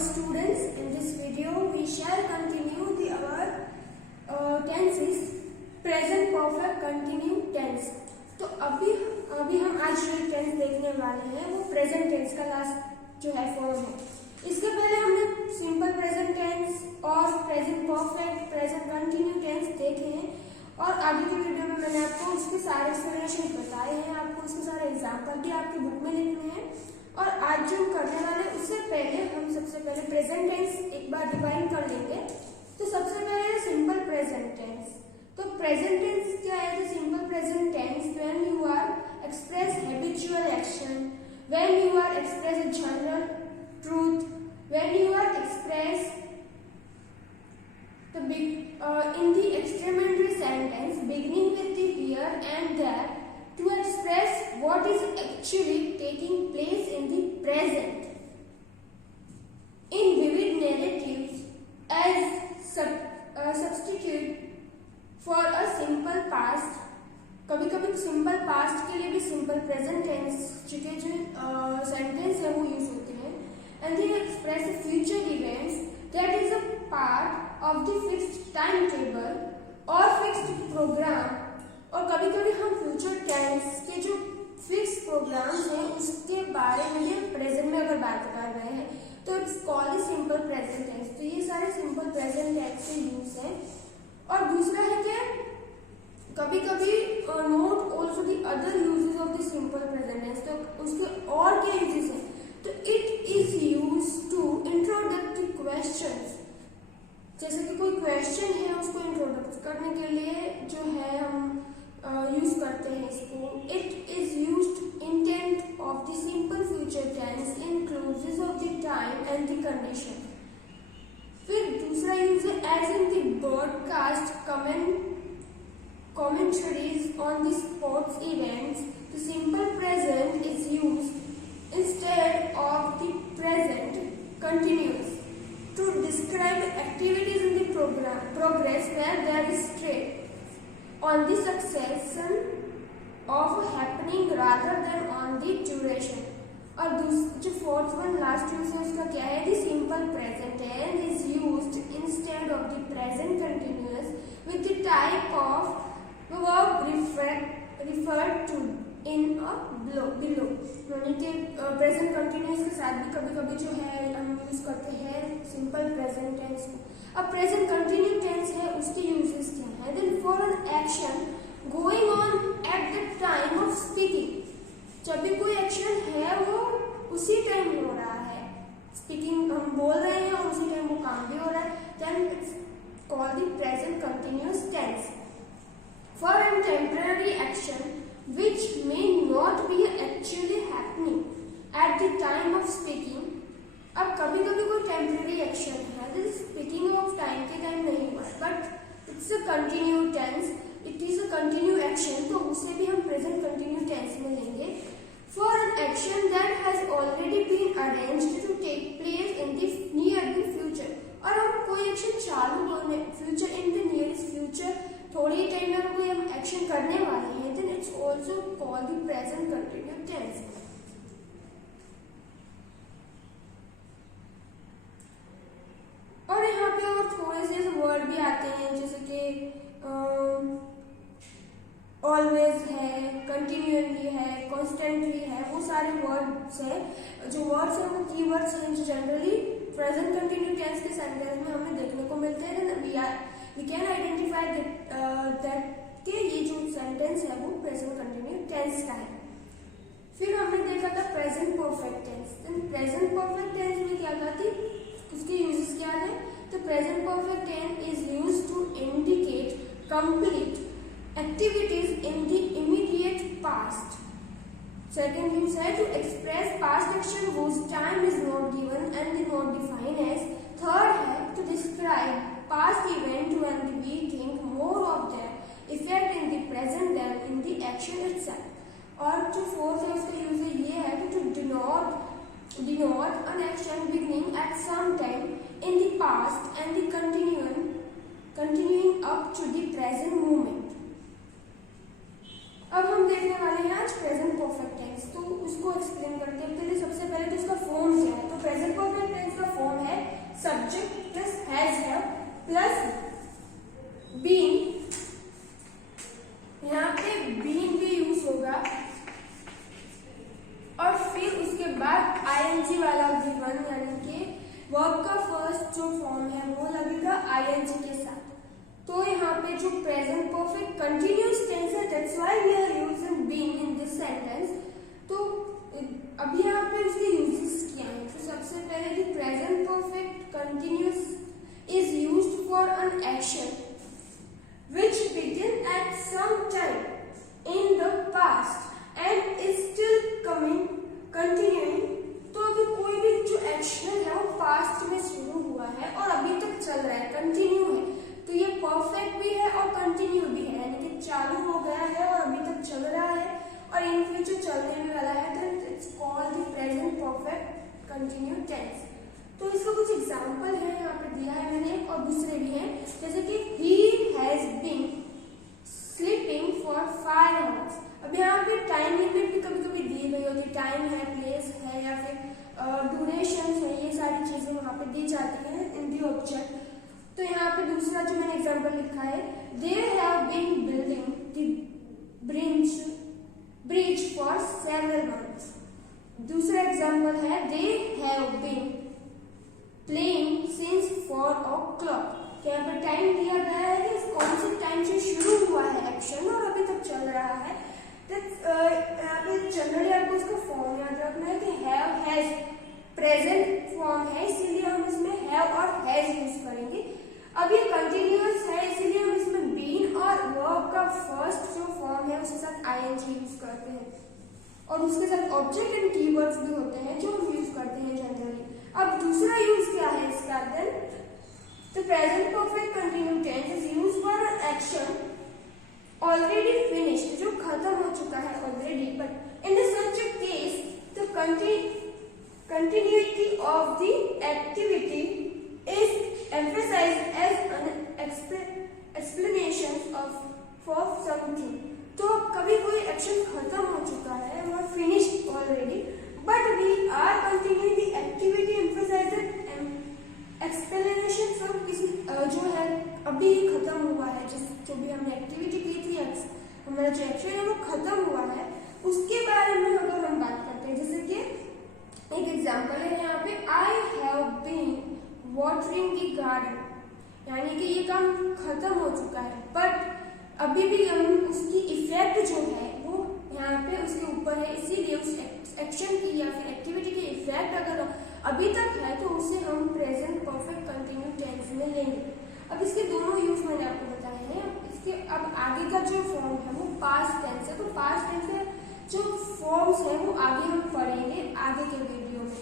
students, in this video we shall continue our tense is present perfect continuous tense. तो अभी हम आज जो टेंस देखने वाले हैं वो प्रेजेंट टेंस का लास्ट जो है फॉर्म है. इसके पहले हमने सिंपल प्रेजेंट टेंस और present perfect, present continue tense देखे हैं और आगे की वीडियो में मैंने आपको उसके सारे एक्सप्लेनेशन बताए हैं. आपको उसके सारे एग्जाम्पल भी आपकी बुक में लिखने हैं. और आज जो हम करने वाले हैं उससे पहले हम सबसे पहले प्रेजेंट टेंस एक बार डिफाइन कर लेंगे. तो सबसे पहले सिंपल प्रेजेंट टेंस. तो प्रेजेंट टेंस क्या है? तो simple present tense when you are express habitual action, when you are express a general truth, when you are express in the explanatory sentence beginning with the here and there to express what is actually taking place in the present. In vivid narratives as substitute for a simple past. कभी कभी simple past के लिए भी simple present tense के जो sentence है वो use होते हैं. And they express future events that is a part of the fixed timetable or fixed program. और कभी कभी हम फ्यूचर टेंस के जो फिक्स प्रोग्राम्स हैं उसके बारे में भी प्रेजेंट में अगर बात कर रहे हैं तो it's called simple present tense. तो ये सारे सिंपल प्रेजेंट टेंस के यूज हैं. और दूसरा है क्या, कभी कभी note also the other uses of the simple present tense. तो उसके और क्या यूजेस हैं? तो it is use to introduce the questions. जैसे कि कोई क्वेश्चन है उसको इंट्रोडक्ट करने के लिए जो है हम यूज करते हैं इसको. It is used instead of the simple future tense inclusive of the time and the condition. फिर दूसरा यूज है as in the broadcast commentaries on the sports events. The simple present is used instead of the present continuous to describe activities in the progress where there is stress on the succession of happening rather than on the duration. और जो fourth one last use है उसका क्या है? The simple present tense is used instead of the present continuous with the type of verb referred to in a below. यानी कि present continuous के साथ भी कभी कभी जो है हम यूज करते हैं सिंपल प्रेजेंट टेंस को. अब प्रेजेंट कंटिन्यू टेंस है उसके यूजेस क्या है? Then for an action going on at the time of speaking. जब भी कोई एक्शन है वो उसी टाइम हो रहा है, स्पीकिंग हम बोल रहे हैं और उसी टाइम वो काम भी हो रहा है, then it's called the present continuous tense. For a temporary action which may not be actually happening at the time of speaking. अब कभी कभी कोई टेम्पररी एक्शन है, दिस स्पीकिंग ऑफ टाइम के टाइम नहीं हुआ but it's a continue tense, it is a continue action, तो उसे भी हम प्रेजेंट कंटिन्यू टेंस में लेंगे. For an action that has already been arranged to take place in the near the future. और हम कोई एक्शन चालू होने future in the nearest future थोड़ी टाइम में कोई हम एक्शन करने वाले हैं, then it's also called the present continue tense. और यहाँ पे और थोड़े से वर्ड भी आते हैं जैसे कि ऑलवेज है, कंटिन्यूअसली है, कॉन्स्टेंटली है. वो सारे वर्ड्स हैं. जो वर्ड्स हैं वो कीवर्ड्स हैं जो जनरली प्रेजेंट कंटिन्यू टेंस के सेंटेंस में हमें देखने को मिलते हैं. We can identify that कि ये जो सेंटेंस है वो प्रेजेंट कंटिन्यू टेंस का है. फिर हमने देखा था present perfect tense. Present perfect tense में क्या था थी, उसके यूजेस क्या है? तो present perfect tense is used to indicate complete activities in the immediate past. Second use है to express past action whose time is not given and is not defined as. Third है to describe past event when we think more of their effect in the present than in the action itself. और जो fourth है उसका use है ये है कि to denote an action beginning at some time in the past and the continuing up to the present moment. अब हम देखने वाले हैं आज प्रेजेंट परफेक्ट टेंस. तो उसको एक्सप्लेन करते हैं. पहले सबसे पहले तो उसका फॉर्म क्या है? तो प्रेजेंट परफेक्ट टेंस का फॉर्म है continuous tense है, that's why we are using been in this sentence. तो अभी यहाँ पे उसके uses क्या हैं? तो सबसे पहले कि present perfect continuous is used for an action which began at some time in the past and is still continuing. तो अभी कोई भी जो एक्शन है वो पास्ट में शुरू हुआ है और अभी तक चल रहा है, कंटिन्यू है, तो ये परफेक्ट भी है और कंटिन्यू भी है, यानी कि चालू हो गया है और अभी तक चल रहा है और इन फ्यूचर चलने भी वाला है, तो it's called the present perfect continue tense. तो इसका कुछ एग्जांपल है यहाँ पे दिया है मैंने और दूसरे भी हैं, जैसे कि he has been sleeping for 5 hours. अब यहाँ पे टाइम लिमिट भी कभी कभी दी गई होती है, टाइम है, प्लेस है या फिर ड्यूरेशन है, ये सारी चीजें वहाँ पे दी जाती हैं इन दी ऑब्जेक्ट. तो यहाँ पे दूसरा जो मैंने एग्जांपल लिखा है, they have been building the bridge for several months. दूसरा एग्जांपल है, they have been playing since 4 o'clock. तो यहाँ पे टाइम दिया गया है कि कौन से टाइम से शुरू हुआ है एक्शन और अभी तक चल रहा है. यहाँ पे जनरली आपको इसका फॉर्म याद रखना है कि हैव हैज प्रेजेंट फॉर्म है, इसीलिए हम इसमें हैव और हैज यूज करेंगे. अब ये कंटिन्यूअस है, इसीलिए हम इसमें बीन और वर्ब का फर्स्ट जो फॉर्म है उसके साथ आईएनजी यूज करते हैं और उसके साथ ऑब्जेक्ट एंड कीवर्ड्स भी होते हैं जो हम यूज करते हैं जनरली. अब दूसरा यूज क्या है इसका, then the present perfect continue tense is used for an action already finished, जो खत्म हो चुका है already, but in such a case the continuity of the activity is emphasized as an explanation for something. तो कभी कोई action खत्म हो चुका है, वो finished already, but we are continuing the activity emphasized explanation from किसी जो है अभी खत्म हुआ है, जो भी हमने एक्टिविटी की थी, हमारा जो एक्शन है वो खत्म हुआ है, उसके बारे में अगर हम बात करते हैं. जैसे कि एक एग्जांपल है यहाँ पे, I have been watering the garden, यानी कि ये काम खत्म हो चुका है बट अभी भी हम उसकी इफेक्ट जो है वो यहाँ पे उसके ऊपर है, इसीलिए उस एक्शन की या फिर एक्टिविटी की इफेक्ट अगर अभी तक है तो उसे हम प्रेजेंट परफेक्ट कंटिन्यू टेंस में लेंगे. अब इसके दोनों यूज मैंने आपको बताए हैं. इसके अब आगे का जो फॉर्म है वो पास्ट टेंस है, तो पास्ट टेंस के जो फॉर्म्स है वो आगे हम पढ़ेंगे आगे के वीडियो में.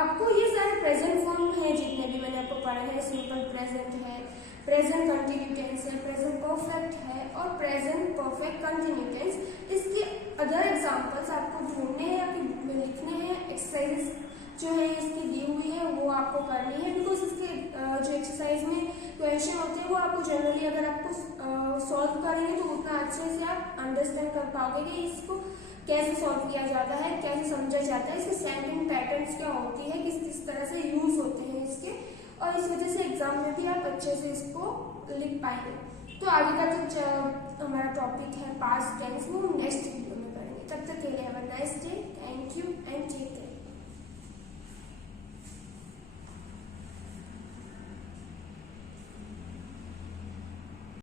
आपको ये सारे प्रेजेंट फॉर्म है जितने भी मैंने आपको पढ़े हैं, सिंपल प्रेजेंट है, प्रेजेंट कंटिन्यू टेंस है, प्रेजेंट परफेक्ट है और प्रेजेंट परफेक्ट कंटिन्यू टेंस. इसके अदर एग्जांपल्स आपको ढूंढने हैं या फिर बुक में लिखने हैं. एक्सरसाइज जो है इसकी दी हुई है वो आपको करनी है, बिकॉज इसके जो एक्सरसाइज में क्वेश्चन होते हैं वो आपको जनरली अगर आपको सॉल्व करेंगे तो उतना अच्छे से आप अंडरस्टैंड कर पाओगे कि इसको कैसे सॉल्व किया जाता है, कैसे समझा जाता है, इसके सेंटेंस पैटर्न्स क्या होती है, किस किस तरह से यूज होते हैं इसके, और इस वजह से एग्जाम में भी आप अच्छे से इसको लिख पाएंगे. तो आगे का जो हमारा टॉपिक है पास्ट टेंस वो नेक्स्ट वीडियो